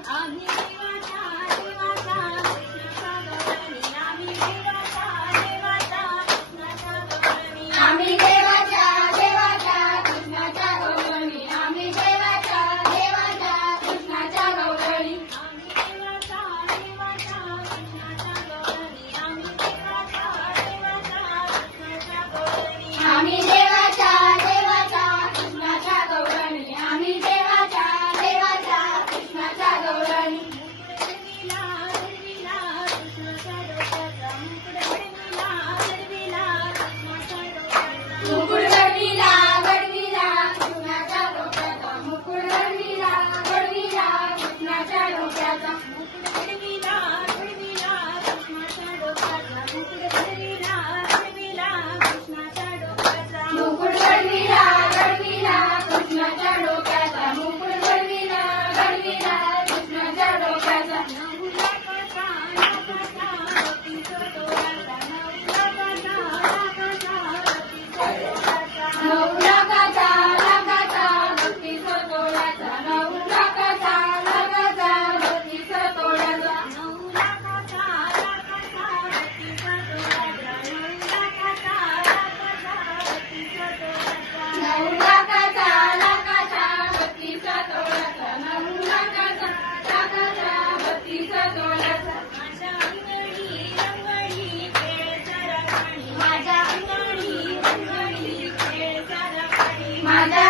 आम्ही देवाचा देवाचा कृष्णाचा गौरणी आम्ही देवाचा देवाचा कृष्णाचा गौरणी आम्ही देवाच्या देवाच्या कृष्णाच्या गौरणी आम्ही देवाच्या देवाच्या कृष्णाच्या गौरणी आम्ही देवाचा देवाचा कृष्णाचा गौरणी आम्ही देवाचा देवाचा कृष्णाचा गौरणी आम्ही देवाच्या देवाच्या कृष्णाच्या गौरणी आम्ही देवाच्या देवाच्या कृष्णाच्या गौरणी घडविला घडविला कृष्णाच्या डोक्याचा मुकुट घडविला घडविला कृष्णाच्या डोक्याचा मुकुट घडविला घडविला कृष्णाच्या डोक्याचा मुकुट घडविला घडविला कृष्णाच्या डोक्याचा मुकुट घडविला घडविला कृष्णाच्या डोक्याचा मुकुट घडविला घडविला कृष्णाच्या डोक्याचा मुकुट घडविला घडविला कृष्णाच्या डोक्याचा नऊ लाखाचा लाखाचा रतीचा डोळ्याचा नऊ लाखाचा लाखाचा रतीचा डोळ्याचा नऊ लाखाचा लाखाचा बत्तीस तोळ्याचा नऊ लाखाचा लाखाचा रतीचा डोळ्याचा नऊ लाखाचा लाखाचा बत्तीस तोळ्याचा नऊ लाखाचा लाखाचा बत्तीस तोळ्याचा माझ्या अंगणी रंगणी खेळ जरा पाणी माझ्या अंगणी रंगणी खेळ जरा पाणी माझ्या